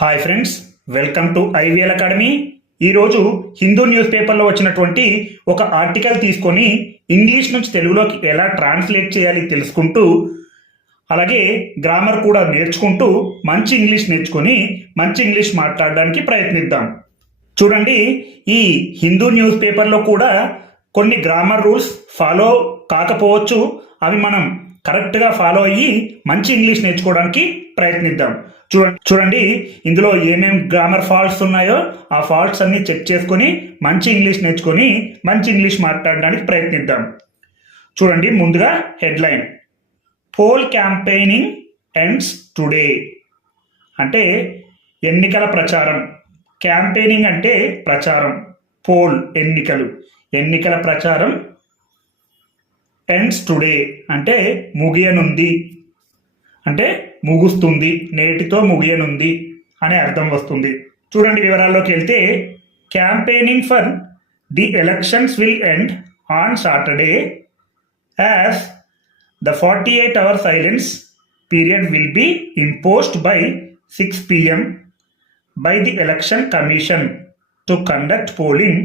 Hi friends welcome to IVL academy ఈరోజు Hindu news పేపర్లో వచ్చినటువంటి ఒక ఆర్టికల్ తీసుకొని ఇంగ్లీష్ నుంచి తెలుగులోకి ఎలా ట్రాన్స్లేట్ చేయాలి తెలుసుకుంటూ అలాగే గ్రామర్ కూడా నేర్చుకుంటూ మంచి ఇంగ్లీష్ నేర్చుకొని మంచి ఇంగ్లీష్ మాట్లాడడానికి ప్రయత్నిద్దాం. చూడండి ఈ హిందూ న్యూస్ పేపర్లో కూడా కొన్ని గ్రామర్ రూల్స్ ఫాలో కాకపోవచ్చు అవి మనం కరెక్ట్గా ఫాలో అయ్యి మంచి ఇంగ్లీష్ నేర్చుకోవడానికి ప్రయత్నిద్దాం. చూడండి చూడండి ఇందులో ఏమేం గ్రామర్ ఫాల్ట్స్ ఉన్నాయో ఆ ఫాల్ట్స్ అన్ని చెక్ చేసుకొని మంచి ఇంగ్లీష్ నేర్చుకొని మంచి ఇంగ్లీష్ మాట్లాడడానికి ప్రయత్నిద్దాం. చూడండి ముందుగా headline. Poll campaigning ends today. అంటే ఎన్నికల ప్రచారం. క్యాంపెయినింగ్ అంటే ప్రచారం. పోల్ ఎన్నికలు. ఎన్నికల ప్రచారం ఎండ్స్ టుడే అంటే ముగియనుంది. అంటే ముగుస్తుంది నేటితో ముగియనుంది అనే అర్థం వస్తుంది. చూడండి వివరాల్లోకి వెళ్తే campaigning for the elections will end on Saturday as the forty eight hour silence period will be imposed by six PM by the election commission to conduct polling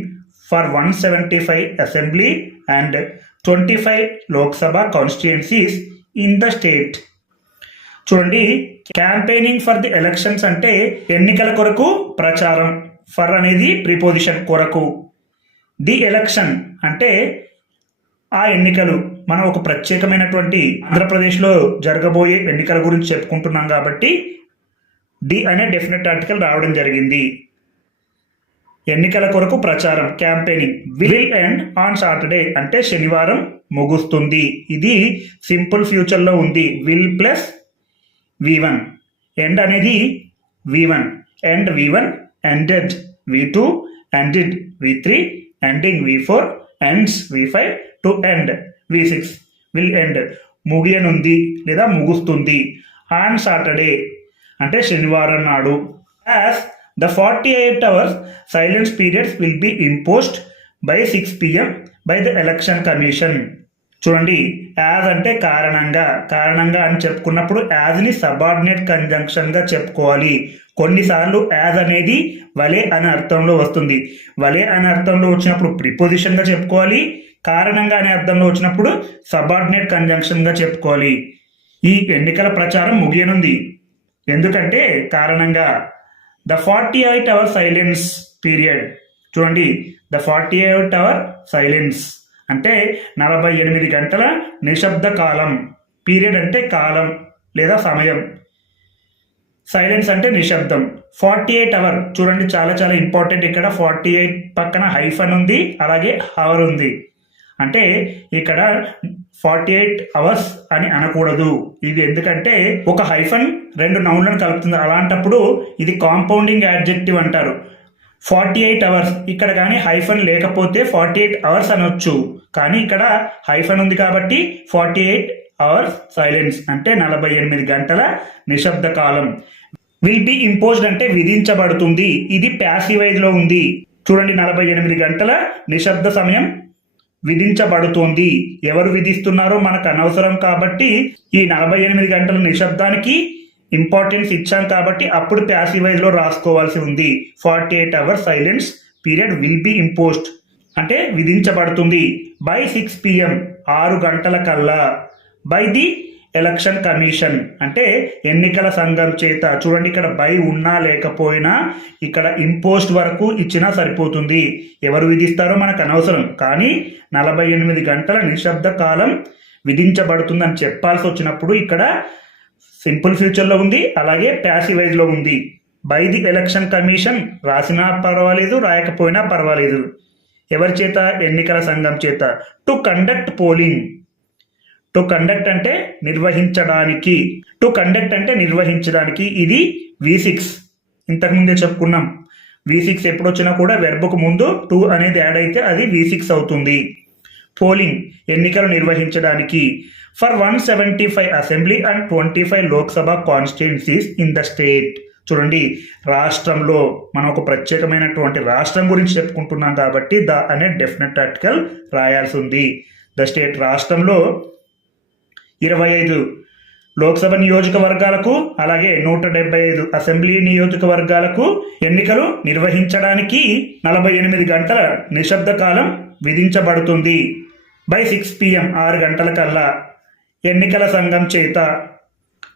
for 175 assembly and 25 lok sabha constituencies in the state. చూడండి campaigning for the elections అంటే ఎన్నికల కొరకు ప్రచారం for అనేది preposition కొరకు. The election అంటే ఆ ఎన్నికలు మనం ఒక ప్రత్యేకమైనటువంటి ఆంధ్రప్రదేశ్లో జరగబోయే ఎన్నికల గురించి చెప్పుకుంటున్నాం కాబట్టి ది అనే డెఫినెట్ ఆర్టికల్ రావడం జరిగింది. ఎన్నికల కొరకు ప్రచారం campaigning. Will end on Saturday అంటే శనివారం ముగుస్తుంది. ఇది సింపుల్ ఫ్యూచర్లో ఉంది. Will plus V one end అనేది V one end V one ended V two ended V three ending V four ends V five to end V six will end ముగియనుంది లేదా ముగుస్తుంది. On Saturday అంటే శనివారం నాడు. As the forty eight hours silence periods will be imposed by six PM by the election commission చూడండి as అంటే కారణంగా. కారణంగా అని చెప్పుకున్నప్పుడు యాజ్ని సబార్డినేట్ కంజంక్షన్గా చెప్పుకోవాలి. కొన్నిసార్లు యాజ్ అనేది వలే అనే అర్థంలో వస్తుంది. వలే అనే అర్థంలో వచ్చినప్పుడు ప్రిపోజిషన్గా చెప్పుకోవాలి. కారణంగా అనే అర్థంలో వచ్చినప్పుడు సబార్డినేట్ కంజంక్షన్గా చెప్పుకోవాలి. ఈ ఎన్నికల ప్రచారం ముగియనుంది. ఎందుకంటే కారణంగా the forty eight hour silence period చూడండి the forty eight hour silence అంటే నలభై ఎనిమిది గంటల నిశ్శబ్ద కాలం. పీరియడ్ అంటే కాలం లేదా సమయం. సైలెన్స్ అంటే నిశ్శబ్దం. ఫార్టీ ఎయిట్ అవర్ చూడండి చాలా చాలా ఇంపార్టెంట్ ఇక్కడ ఫార్టీ ఎయిట్ పక్కన హైఫన్ ఉంది అలాగే అవర్ ఉంది. అంటే ఇక్కడ ఫార్టీ ఎయిట్ అవర్స్ అని అనకూడదు. ఇది ఎందుకంటే ఒక హైఫన్ రెండు నౌన్లను కలుపుతుంది. అలాంటప్పుడు ఇది కాంపౌండింగ్ యాడ్జెక్టివ్ అంటారు. ఫార్టీ ఎయిట్ అవర్స్ ఇక్కడ కానీ హైఫన్ లేకపోతే ఫార్టీ ఎయిట్ అవర్స్ అనొచ్చు. కానీ ఇక్కడ హైఫన్ ఉంది కాబట్టి ఫార్టీ ఎయిట్ అవర్స్ సైలెన్స్ అంటే నలభై ఎనిమిది గంటల నిశ్శబ్ద కాలం. విల్ బి ఇంపోజ్డ్ అంటే విధించబడుతుంది. ఇది ప్యాసివైజ్లో ఉంది. చూడండి నలభై ఎనిమిది గంటల నిశ్శబ్ద సమయం. విధించబడుతోంది. ఎవరు విధిస్తున్నారో మనకు అనవసరం కాబట్టి ఈ నలభై ఎనిమిది గంటల నిశ్శబ్దానికి ఇంపార్టెన్స్ ఇచ్చాం కాబట్టి అప్పుడు ప్యాసివైజ్లో రాసుకోవాల్సి ఉంది. Forty eight hours silence period will be imposed అంటే విధించబడుతుంది. బై సిక్స్ పిఎం ఆరు గంటల కల్లా. బై ది ఎలక్షన్ కమిషన్ అంటే ఎన్నికల సంఘం చేత చూడండి ఇక్కడ బై ఉన్నా లేకపోయినా ఇక్కడ ఇంపోస్ట్ వరకు ఇచ్చినా సరిపోతుంది. ఎవరు విధిస్తారో మనకు అనవసరం. కానీ నలభై ఎనిమిది గంటల నిశ్శబ్ద కాలం విధించబడుతుందని చెప్పాల్సి వచ్చినప్పుడు ఇక్కడ సింపుల్ ఫ్యూచర్లో ఉంది అలాగే ప్యాసివైజ్లో ఉంది. బై ది ఎలక్షన్ కమిషన్ రాసినా పర్వాలేదు రాయకపోయినా పర్వాలేదు. ఎవరి చేత? ఎన్నికల సంఘం చేత. To conduct polling to conduct అంటే నిర్వహించడానికి. టు కండక్ట్ అంటే నిర్వహించడానికి ఇది వి సిక్స్ ఇంతకుముందే చెప్పుకున్నాం. వి సిక్స్ ఎప్పుడు వచ్చినా కూడా వెర్బకు ముందు టూ అనేది యాడ్ అయితే అది వి సిక్స్ అవుతుంది. పోలింగ్ ఎన్నికలు నిర్వహించడానికి. For one seventy five assembly and twenty five Lok Sabha constituencies in the state చూడండి రాష్ట్రంలో మనం ఒక ప్రత్యేకమైనటువంటి రాష్ట్రం గురించి చెప్పుకుంటున్నాం కాబట్టి ద అనే డెఫినెట్ ఆర్టికల్ రాయాల్సి ఉంది. ద స్టేట్ రాష్ట్రంలో ఇరవై ఐదు లోక్సభ నియోజకవర్గాలకు అలాగే నూట డెబ్బై ఐదు అసెంబ్లీ నియోజకవర్గాలకు ఎన్నికలు నిర్వహించడానికి నలభై ఎనిమిది గంటల నిశ్శబ్ద కాలం విధించబడుతుంది. బై సిక్స్ పిఎం ఆరు గంటల కల్లా ఎన్నికల సంఘం చేత.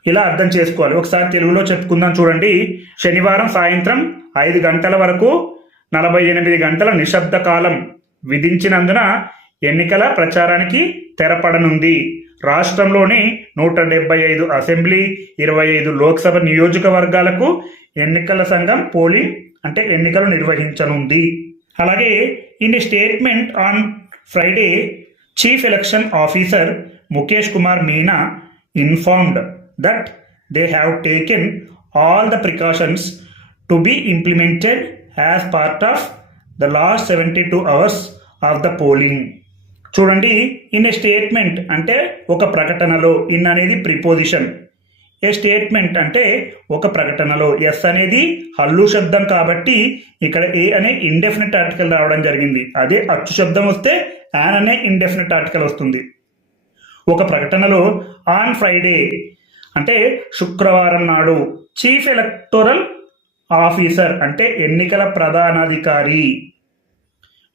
ఇలా అర్థం చేసుకోవాలి. ఒకసారి తెలుగులో చెప్పుకుందాం చూడండి. శనివారం సాయంత్రం ఐదు గంటల వరకు నలభై ఎనిమిది గంటల నిశ్శబ్ద కాలం విధించినందున ఎన్నికల ప్రచారానికి తెరపడనుంది. రాష్ట్రంలోని నూట డెబ్బై ఐదు అసెంబ్లీ ఇరవై ఐదు లోక్సభ నియోజకవర్గాలకు ఎన్నికల సంఘం పోలింగ్ అంటే ఎన్నికలు నిర్వహించనుంది. అలాగే in statement on Friday chief election officer Mukesh Kumar Meena informed that they have taken all the precautions to be implemented as part of the last seventy two hours of the polling. చూడండి in a statement అంటే ఒక ప్రకటనలో in అనేది preposition ఏ statement అంటే ఒక ప్రకటనలో yes అనేది హల్లు శబ్దం కాబట్టి ఇక్కడ ఏ అనే ఇండెఫినెట్ ఆర్టికల్ రావడం జరిగింది. అదే అచ్చు శబ్దం వస్తే యాన్ అనే ఇండెఫినెట్ ఆర్టికల్ వస్తుంది. ఒక ప్రకటనలో ఆన్ ఫ్రైడే అంటే శుక్రవారం నాడు చీఫ్ ఎలక్టోరల్ ఆఫీసర్ అంటే ఎన్నికల ప్రధానాధికారి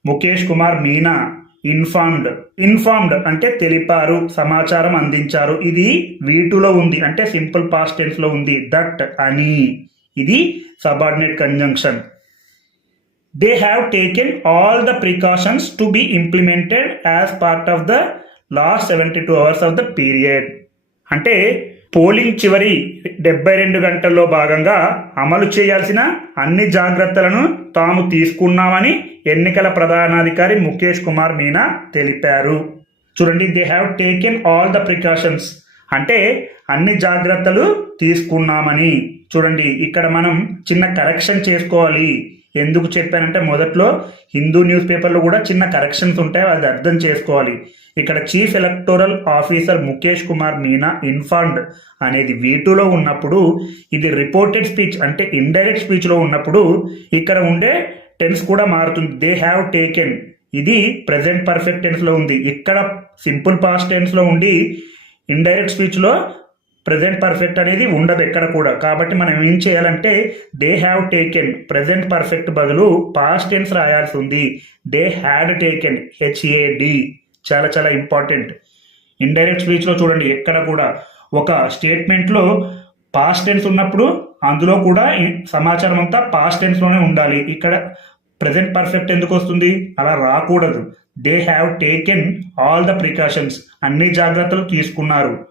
ముఖేష్ కుమార్ మీనా ఇన్ఫార్మ్డ్. ఇన్ఫార్మ్డ్ అంటే తెలిపారు సమాచారం అందించారు. ఇది వీటిలో ఉంది. అంటే సింపుల్ పాస్ట్ టెన్స్లో ఉంది. దట్ అని. ఇది subordinate conjunction they have taken all the precautions to be implemented as part of the last seventy two hours of the period అంటే పోలింగ్ చివరి డెబ్బై రెండు గంటల్లో భాగంగా అమలు చేయాల్సిన అన్ని జాగ్రత్తలను తాము తీసుకున్నామని ఎన్నికల ప్రధానాధికారి ముఖేష్ కుమార్ మీనా తెలిపారు. చూడండి they have taken all the precautions అంటే అన్ని జాగ్రత్తలు తీసుకున్నామని. చూడండి ఇక్కడ మనం చిన్న కరెక్షన్ చేసుకోవాలి. ఎందుకు చెప్పానంటే మొదట్లో హిందూ న్యూస్ పేపర్లో కూడా చిన్న కరెక్షన్స్ ఉంటాయి అది అర్థం చేసుకోవాలి. ఇక్కడ chief electoral officer Mukesh Kumar Meena informed అనేది వీటూలో ఉన్నప్పుడు ఇది రిపోర్టెడ్ స్పీచ్ అంటే ఇండైరెక్ట్ స్పీచ్లో ఉన్నప్పుడు ఇక్కడ ఉండే టెన్స్ కూడా మారుతుంది. దే హ్యావ్ టేకెన్ ఇది ప్రజెంట్ పర్ఫెక్ట్ టెన్స్లో ఉంది. ఇక్కడ సింపుల్ పాస్ట్ టెన్స్లో ఉండి ఇండైరెక్ట్ స్పీచ్లో ప్రజెంట్ పర్ఫెక్ట్ అనేది ఉండదు ఎక్కడ కూడా. కాబట్టి మనం ఏం చేయాలంటే they have taken present perfect బదులు పాస్ట్ టెన్స్ రాయాల్సి ఉంది. దే హ్యాడ్ టేకెన్ హెచ్ఏడి చాలా చాలా ఇంపార్టెంట్ ఇండైరెక్ట్ స్పీచ్లో చూడండి ఎక్కడ కూడా ఒక స్టేట్మెంట్లో పాస్ట్ టెన్స్ ఉన్నప్పుడు అందులో కూడా సమాచారం అంతా పాస్ట్ టెన్స్లోనే ఉండాలి. ఇక్కడ ప్రజెంట్ పర్ఫెక్ట్ ఎందుకు వస్తుంది? అలా రాకూడదు. They have taken all the precautions అన్ని జాగ్రత్తలు తీసుకున్నారు.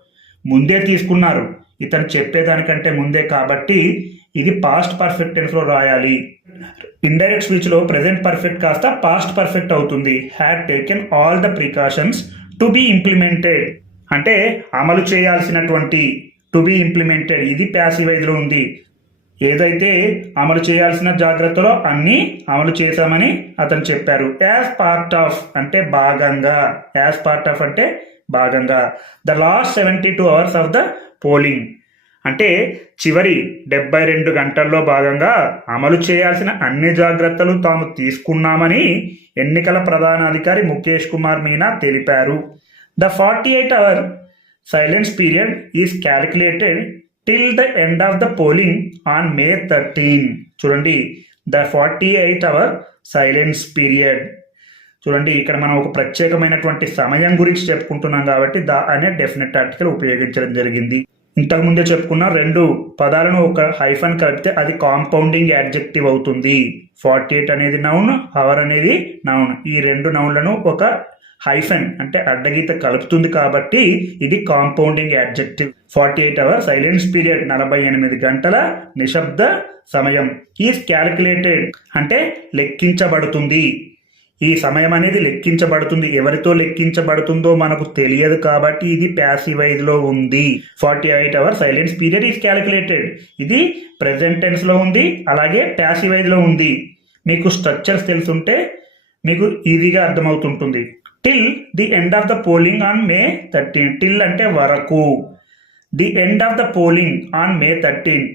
ముందే తీసుకున్నారు. ఇతను చెప్పేదానికంటే ముందే కాబట్టి ఇది పాస్ట్ పర్ఫెక్ట్ టెన్స్లో రాయాలి. ఇండైరెక్ట్ స్పీచ్లో ప్రజెంట్ పర్ఫెక్ట్ కాస్త పాస్ట్ పర్ఫెక్ట్ అవుతుంది. Had taken all the precautions to be implemented అంటే అమలు చేయాల్సినటువంటి టు బి ఇంప్లిమెంటెడ్ ఇది ప్యాసివైజ్లో ఉంది. ఏదైతే అమలు చేయాల్సిన జాగ్రత్తలో అన్నీ అమలు చేశామని అతను చెప్పారు. యాజ్ పార్ట్ ఆఫ్ అంటే భాగంగా. యాజ్ పార్ట్ ఆఫ్ అంటే భాగంగా. The last seventy two hours of the polling అంటే చివరి డెబ్బై రెండు గంటల్లో భాగంగా అమలు చేయాల్సిన అన్ని జాగ్రత్తలు తాము తీసుకున్నామని ఎన్నికల ప్రధానాధికారి ముఖేష్ కుమార్ మీనా తెలిపారు. The forty eight hour silence period is calculated till the end of the polling on May thirteen చూడండి the forty eight hour silence period చూడండి ఇక్కడ మనం ఒక ప్రత్యేకమైనటువంటి సమయం గురించి చెప్పుకుంటున్నాం కాబట్టి దా అనే డెఫినెట్ ఆర్టికల్ ఉపయోగించడం జరిగింది. ఇంతకు ముందే చెప్పుకున్న రెండు పదాలను ఒక హైఫన్ కలిపితే అది కాంపౌండింగ్ యాడ్జెక్టివ్ అవుతుంది. ఫార్టీ ఎయిట్ అనేది నౌన్ అవర్ అనేది నౌన్. ఈ రెండు నౌన్లను ఒక హైఫన్ అంటే అడ్డగీత కలుపుతుంది కాబట్టి ఇది compounding adjective. Forty eight hour silence period నలభై ఎనిమిది గంటల నిశ్శబ్ద సమయం. ఈజ్ క్యాలిక్యులేటెడ్ అంటే లెక్కించబడుతుంది. ఈ సమయం అనేది లెక్కించబడుతుంది. ఎవరితో లెక్కించబడుతుందో మనకు తెలియదు కాబట్టి ఇది ప్యాసివైజ్లో ఉంది. Forty eight hour silence period is calculated. ఇది ప్రెసెంట్ టెన్స్లో ఉంది అలాగే ప్యాసివైజ్లో ఉంది. మీకు స్ట్రక్చర్స్ తెలుసుంటే మీకు ఈజీగా అర్థమవుతుంటుంది. Till the end of the polling on May thirteen. Till అంటే వరకు. The end of the polling on May thirteen.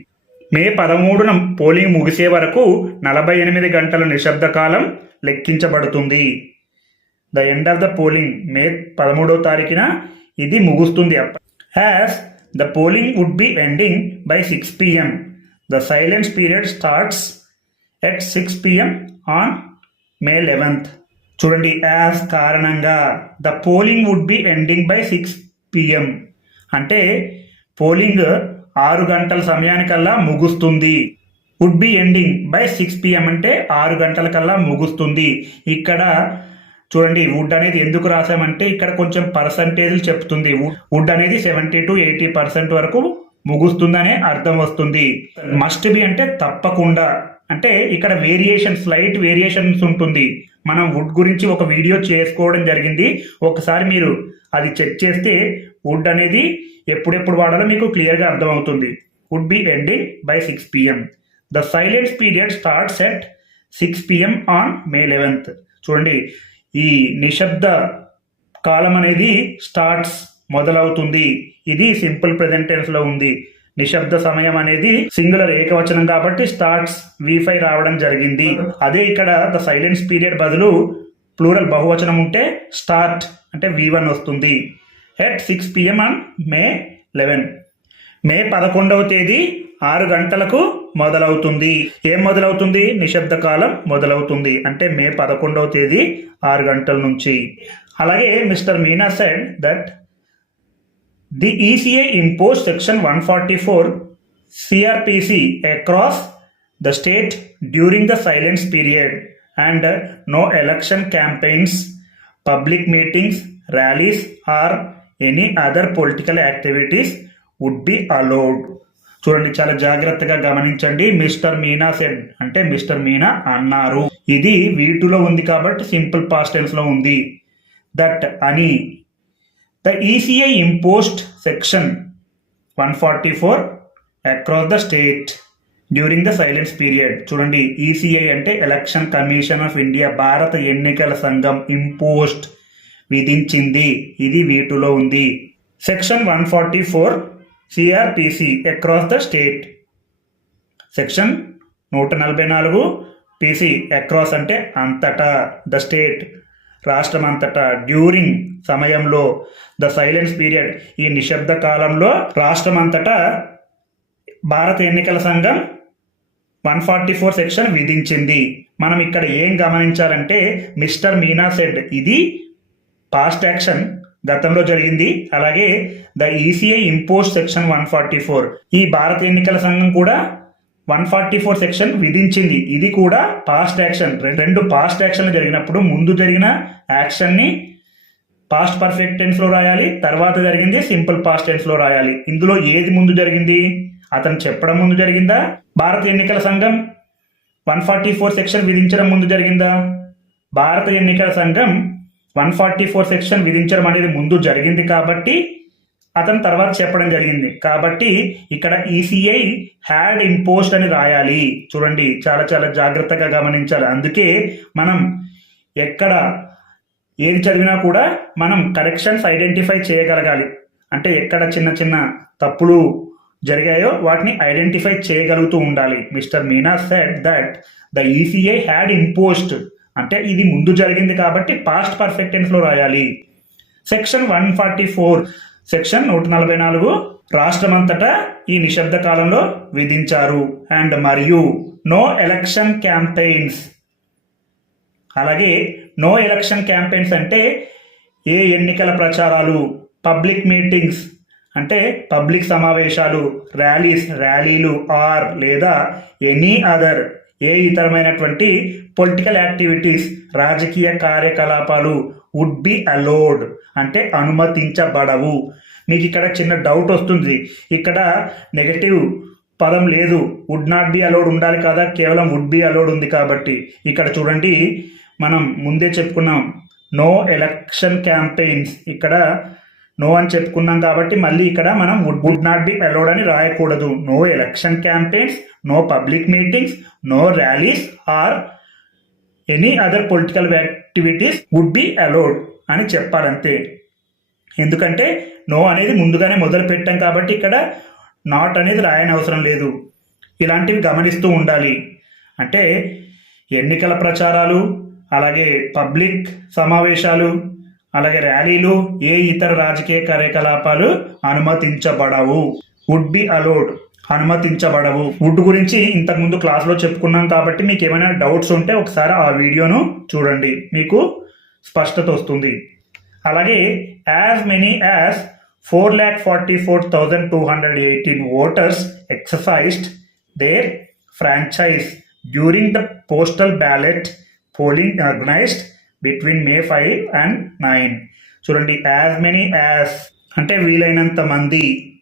మే పదమూడున పోలింగ్ ముగిసే వరకు నలభై ఎనిమిది గంటల నిశ్శబ్ద కాలం లెక్కించబడుతుంది. The end of the polling మే పదమూడో తారీఖున ఇది ముగుస్తుంది has the polling would be ending by six PM the silence period starts at six PM on May eleventh చూడండి యాజ్ కారణంగా the polling would be ending by six PM అంటే polling ఆరు గంటల సమయానికల్లా ముగుస్తుంది. Would be ending by six PM అంటే ఆరు గంటలకల్లా ముగుస్తుంది. ఇక్కడ చూడండి వుడ్ అనేది ఎందుకు రాసామంటే ఇక్కడ కొంచెం పర్సంటేజ్లు చెప్తుంది. వుడ్ అనేది సెవెంటీ టు ఎయిటీ పర్సెంట్ వరకు ముగుస్తుందనే అర్థం వస్తుంది. మస్ట్ బి అంటే తప్పకుండా. అంటే ఇక్కడ వేరియేషన్ స్లైట్ వేరియేషన్స్ ఉంటుంది. మనం వుడ్ గురించి ఒక వీడియో చేసుకోవడం జరిగింది. ఒకసారి మీరు అది చెక్ చేస్తే వుడ్ అనేది ఎప్పుడెప్పుడు వాడాలో మీకు క్లియర్గా అర్థమవుతుంది. Would be ending by six PM the silence period starts at six PM on May eleventh చూడండి ఈ నిశ్శబ్ద కాలం అనేది స్టార్ట్స్ మొదలవుతుంది. ఇది సింపుల్ ప్రెజెంటెన్స్లో ఉంది. నిశ్శబ్ద సమయం అనేది సింగులర్ ఏకవచనం కాబట్టి స్టార్ట్స్ వీఫై ఫైవ్ రావడం జరిగింది. అదే ఇక్కడ ద సైలెన్స్ పీరియడ్ బదులు ప్లూరల్ బహువచనం ఉంటే స్టార్ట్ అంటే వి వన్ వస్తుంది. At six PM on May eleven మే పదకొండవ తేదీ ఆరు గంటలకు మొదలవుతుంది. ఏం మొదలవుతుంది? నిశ్శబ్ద కాలం మొదలవుతుంది. అంటే మే పదకొండవ తేదీ ఆరు గంటల నుంచి. అలాగే mister Meena said that the ECI impose section one forty four CRPC across the state during the silence period and no election campaigns public meetings rallies or any other political activities would be allowed చూడండి చాలా జాగ్రత్తగా గమనించండి. Mister Meena said అంటే mister Meena అన్నారు. ఇది వీటిలో ఉంది కాబట్టి సింపుల్ పాస్ట్లో ఉంది. దట్ అని. The ECI imposed section one forty four across the state during the silence period చూడండి ఈసీఐ అంటే ఎలక్షన్ కమిషన్ ఆఫ్ ఇండియా భారత ఎన్నికల సంఘం ఇంపోస్ట్ విధించింది. ఇది వీటిలో ఉంది. Section one forty four CRPC across the state section నూట నలభై నాలుగు పీసీ అక్రాస్ అంటే అంతటా ద స్టేట్ రాష్ట్రం అంతటా డ్యూరింగ్ సమయంలో ద సైలెన్స్ పీరియడ్ ఈ నిశ్శబ్ద కాలంలో రాష్ట్రం అంతటా భారత ఎన్నికల సంఘం వన్ ఫార్టీ ఫోర్ సెక్షన్ విధించింది. మనం ఇక్కడ ఏం గమనించాలంటే మిస్టర్ మీనా సెడ్ ఇది పాస్ట్ యాక్షన్ గతంలో జరిగింది. అలాగే the ECI impose section one forty four ఈ భారత ఎన్నికల సంఘం కూడా వన్ ఫార్టీ ఫోర్ సెక్షన్ విధించింది. ఇది కూడా పాస్ట్ యాక్షన్ రెండు పాస్ట్ యాక్షన్లు జరిగినప్పుడు ముందు జరిగిన యాక్షన్ని పాస్ట్ పర్ఫెక్ట్ టెన్స్లో రాయాలి తర్వాత జరిగింది సింపుల్ పాస్ట్ టెన్స్లో రాయాలి. ఇందులో ఏది ముందు జరిగింది? అతను చెప్పడం ముందు జరిగిందా? భారత ఎన్నికల సంఘం వన్ ఫార్టీ ఫోర్ సెక్షన్ విధించడం ముందు జరిగిందా? భారత ఎన్నికల సంఘం వన్ ఫార్టీ ఫోర్ సెక్షన్ విధించడం అనేది ముందు జరిగింది కాబట్టి అతను తర్వాత చెప్పడం జరిగింది. కాబట్టి ఇక్కడ ఈసీఐ హ్యాడ్ ఇంపోస్ట్ అని రాయాలి. చూడండి చాలా చాలా జాగ్రత్తగా గమనించాలి. అందుకే మనం ఎక్కడ ఏది చదివినా కూడా మనం కరెక్షన్స్ ఐడెంటిఫై చేయగలగాలి. అంటే ఎక్కడ చిన్న చిన్న తప్పులు జరిగాయో వాటిని ఐడెంటిఫై చేయగలుగుతూ ఉండాలి. Mister Meena said that the ECI had imposed అంటే ఇది ముందు జరిగింది కాబట్టి పాస్ట్ పర్ఫెక్ట్ టెన్స్లో రాయాలి. Section one forty four section నూట నలభై నాలుగు రాష్ట్రమంతటా ఈ నిశ్శబ్ద కాలంలో విధించారు. అండ్ మరియు నో ఎలక్షన్ క్యాంపెయిన్స్ అలాగే నో ఎలక్షన్ క్యాంపెయిన్స్ అంటే ఏ ఎన్నికల ప్రచారాలు పబ్లిక్ మీటింగ్స్ అంటే పబ్లిక్ సమావేశాలు ర్యాలీస్ ర్యాలీలు ఆర్ లేదా ఎనీ అదర్ ఏ ఇతరమైనటువంటి పొలిటికల్ యాక్టివిటీస్ రాజకీయ కార్యకలాపాలు వుడ్ బి అలోడ్ అంటే అనుమతించబడవు. మీకు ఇక్కడ చిన్న డౌట్ వస్తుంది. ఇక్కడ నెగటివ్ పదం లేదు. వుడ్ నాట్ బి అలోడ్ ఉండాలి కదా? కేవలం వుడ్ బి అలోడ్ ఉంది కాబట్టి. ఇక్కడ చూడండి మనం ముందే చెప్పుకున్నాం. నో ఎలక్షన్ క్యాంపెయిన్స్ ఇక్కడ నో అని చెప్పుకున్నాం కాబట్టి మళ్ళీ ఇక్కడ మనం would would not be allowed అని రాయకూడదు. No election campaigns no public meetings no rallies or any other political activities would be allowed అని చెప్పాలంతే. ఎందుకంటే నో అనేది ముందుగానే మొదలు పెట్టాం కాబట్టి ఇక్కడ నాట్ అనేది రాయని అవసరం లేదు. ఇలాంటివి గమనిస్తూ ఉండాలి. అంటే ఎన్నికల ప్రచారాలు అలాగే పబ్లిక్ సమావేశాలు అలాగే ర్యాలీలు ఏ ఇతర రాజకీయ కార్యకలాపాలు అనుమతించబడవు. వుడ్ బి అలౌడ్ అనుమతించబడవు. వుడ్ గురించి ఇంతకు ముందు క్లాస్లో చెప్పుకున్నాం కాబట్టి మీకు ఏమైనా డౌట్స్ ఉంటే ఒకసారి ఆ వీడియోను చూడండి. మీకు స్పష్టత వస్తుంది. అలాగే as many as four lakh forty four thousand two hundred eighteen voters exercised their franchise during the postal ballot polling organised between May five and nine చూడండి యాజ్ మెనీ యాజ్ అంటే వీలైనంత మంది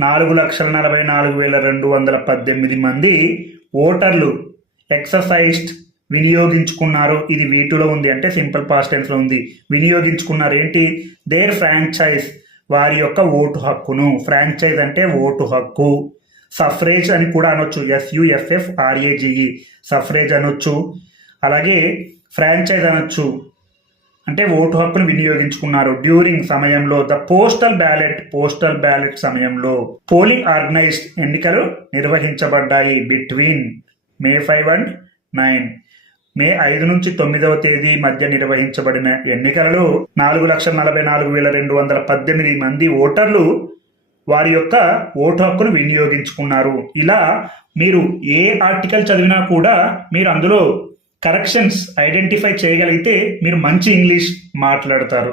నాలుగు లక్షల నలభై నాలుగు వేల రెండు వందల పద్దెనిమిది మంది ఓటర్లు ఎక్సర్సైజ్డ్ వినియోగించుకున్నారు. ఇది వీటిలో ఉంది. అంటే సింపుల్ పాస్టెన్స్లో ఉంది. వినియోగించుకున్నారు ఏంటి దేర్ ఫ్రాంచైజ్ వారి యొక్క ఓటు హక్కును. ఫ్రాంచైజ్ అంటే ఓటు హక్కు. సఫ్రేజ్ అని కూడా అనొచ్చు. ఎస్యుఎఫ్ఎఫ్ ఆర్ఏజిఈ సఫ్రేజ్ అనొచ్చు. అలాగే ఫ్రాంచైజ్ అనొచ్చు. అంటే ఓటు హక్కును వినియోగించుకున్నారు. డ్యూరింగ్ సమయంలో the postal ballot postal ballot సమయంలో పోలింగ్ ఆర్గనైజ్డ్ ఎన్నికలు నిర్వహించబడ్డాయి. Between May five and nine మే ఐదు నుంచి తొమ్మిదవ తేదీ మధ్య నిర్వహించబడిన ఎన్నికలలో నాలుగు లక్షల నలభై నాలుగు వేల రెండు వందల పద్దెనిమిది మంది ఓటర్లు వారి యొక్క ఓటు హక్కును వినియోగించుకున్నారు. ఇలా మీరు ఏ ఆర్టికల్ చదివినా కూడా మీరు అందులో కరెక్షన్స్ ఐడెంటిఫై చేయగలిగితే మీరు మంచి ఇంగ్లీష్ మాట్లాడతారు.